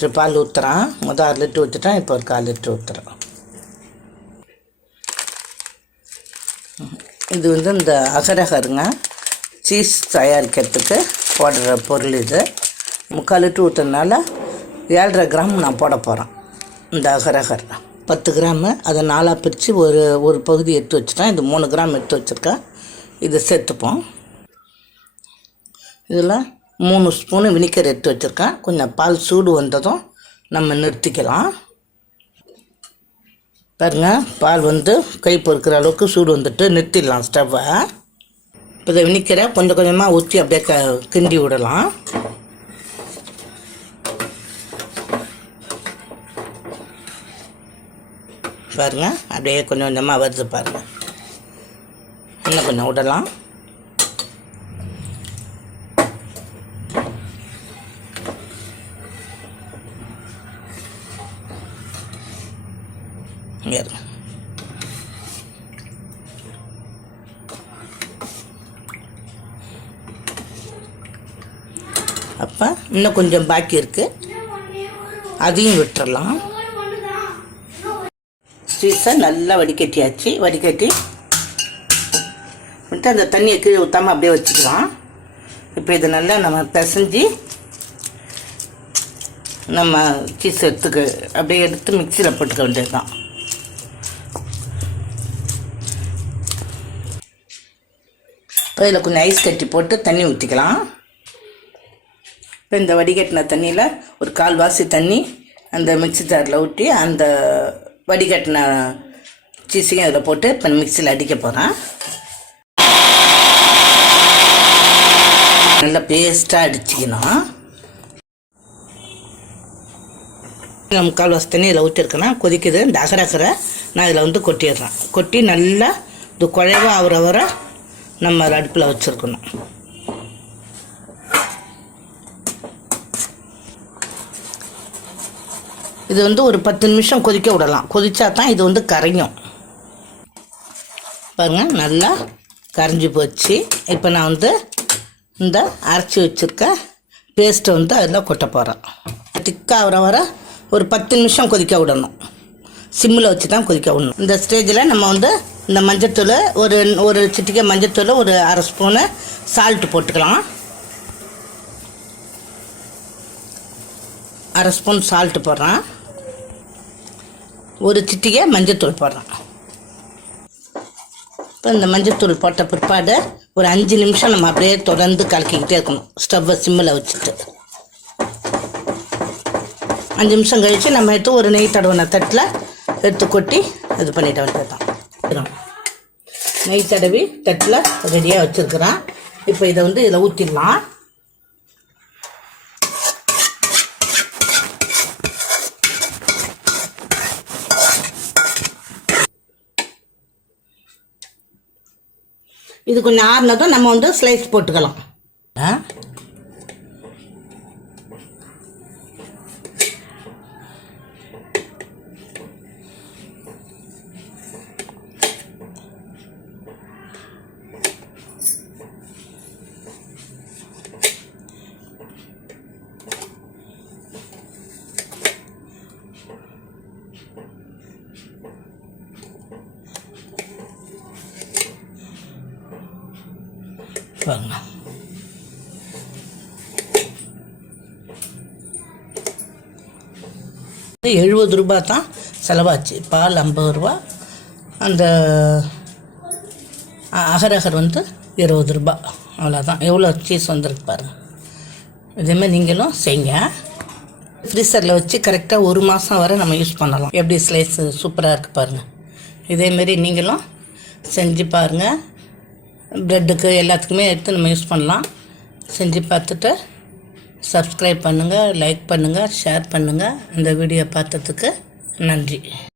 Litre பால் ஊற்றுறான். மொதல் 6 litre ஊற்றிட்டான், இப்போ ஒரு 1/4 லிட்ரு ஊற்றுறான். இது வந்து இந்த அகரகருங்க, சீஸ் தயாரிக்கிறதுக்கு போடுற பொருள். இது 3/4 லிட்ரு ஊற்றுறதுனால 7.5 கிராம் நான் போட போகிறேன். இந்த அகரகர் 10 கிராமு, அதை 4ஆக பிரித்து ஒரு பகுதி எடுத்து வச்சுட்டேன். இது 3 கிராம் எடுத்து வச்சுருக்கேன். இதை சேர்த்துப்போம். இதில் 3 ஸ்பூனு வினிகர் எடுத்து வச்சுருக்கேன். கொஞ்சம் பால் சூடு வந்ததும் நம்ம நிறுத்திக்கலாம். பாருங்கள், பால் வந்து கை பொறுக்கிற அளவுக்கு சூடு வந்துட்டு நிறுத்திடலாம் ஸ்டவ்வை. இப்போ இதை வினிக்கரை கொஞ்சம் கொஞ்சமாக ஊற்றி அப்படியே கிண்டி விடலாம். பாருங்கள், அப்படியே கொஞ்சம் கொஞ்சமாக வருது பாருங்கள். இன்னும் கொஞ்சம் விடலாம். அப்போ இன்னும் கொஞ்சம் பாக்கி இருக்குது, அதையும் விட்டுறலாம். சீஸை நல்லா வடிகட்டியாச்சு. வடிகட்டி விட்டு அந்த தண்ணியை கீழே ஊற்றாமல் அப்படியே வச்சுக்கலாம். இப்போ இதை நல்லா நம்ம பிசைஞ்சு நம்ம சீஸ் அப்படியே எடுத்து மிக்சியில் போட்டுக்க வேண்டியது தான். இப்போ இதில் கொஞ்சம் ஐஸ் கட்டி போட்டு தண்ணி ஊற்றிக்கலாம். இப்போ இந்த வடிகட்டின தண்ணியில் ஒரு 1/4 வாசி தண்ணி அந்த மிக்சி ஜாரில் ஊற்றி அந்த வடிகட்டின சீஸையும் அதில் போட்டு இப்போ மிக்சியில் அடிக்க போகிறேன். நல்லா பேஸ்ட்டாக அடிச்சிக்கணும். 3/4 வாசி தண்ணி இதில் ஊற்றிருக்கேன்னா கொதிக்குது. இந்த அகரகரை நான் இதில் வந்து கொட்டிடுறேன். கொட்டி நல்லா இது குழைவாக ஆகிற வரை நம்ம அடுப்பில் வச்சுருக்கணும். இது வந்து ஒரு 10 நிமிஷம் கொதிக்க விடலாம். கொதிச்சா தான் இது வந்து கரையும். பாருங்கள், நல்லா கரைஞ்சி போச்சு. இப்போ நான் வந்து இந்த அரைச்சி வச்சுருக்க பேஸ்ட்டை வந்து அதில் கொட்ட போகிறேன். திக்காக வர ஒரு 10 நிமிஷம் கொதிக்க விடணும். சிம்மில் வச்சு தான் கொதிக்க விடணும். இந்த ஸ்டேஜில் நம்ம வந்து இந்த மஞ்சத்தூள் ஒரு சிட்டிகை மஞ்சத்தூள், ஒரு 1/2 ஸ்பூனு சால்ட்டு போட்டுக்கலாம். 1/2 ஸ்பூன் சால்ட்டு போடுறேன். ஒரு சிட்டிகை மஞ்சத்தூள் போடுறேன். இப்போ இந்த மஞ்சத்தூள் போட்ட பிற்பாடு ஒரு 5 நிமிஷம் நம்ம அப்படியே தொடர்ந்து கலக்கிக்கிட்டே இருக்கணும். ஸ்டவ்வை சிம்மில் வச்சுட்டு 5 நிமிஷம் கழித்து நம்ம எடுத்து ஒரு நெய் தடவின தட்டில் எடுத்து கொட்டி இது பண்ணிட்ட வேண்டியது தான். நெய் தடவி தட்டில் ரெடியாக வச்சுருக்குறேன். இப்போ இதை வந்து இதில் ஊற்றிடலாம். இது கொஞ்சம் ஆறுனதும் நம்ம வந்து ஸ்லைஸ் போட்டுக்கலாம். பாருங்க, ₹70 தான் செலவாச்சு. பால் 50 ரூபா, அந்த அகரகர் வந்து ₹20. அவ்வளோதான். எவ்வளோ சீஸ் வந்துருக்கு பாருங்கள். இதேமாதிரி நீங்களும் செய்யுங்க. ஃப்ரீசரில் வச்சு கரெக்டாக 1 மாதம் வரை நம்ம யூஸ் பண்ணலாம். எப்படி ஸ்லைஸு சூப்பராக இருக்குது பாருங்கள். இதேமாரி நீங்களும் செஞ்சு பாருங்கள். ப்ரெட்டுக்கு எல்லாத்துக்குமே எடுத்து நம்ம யூஸ் பண்ணலாம். செஞ்சு பார்த்துட்டு சப்ஸ்கிரைப் பண்ணுங்கள், லைக் பண்ணுங்கள், ஷேர் பண்ணுங்கள். இந்த வீடியோ பார்த்ததுக்கு நன்றி.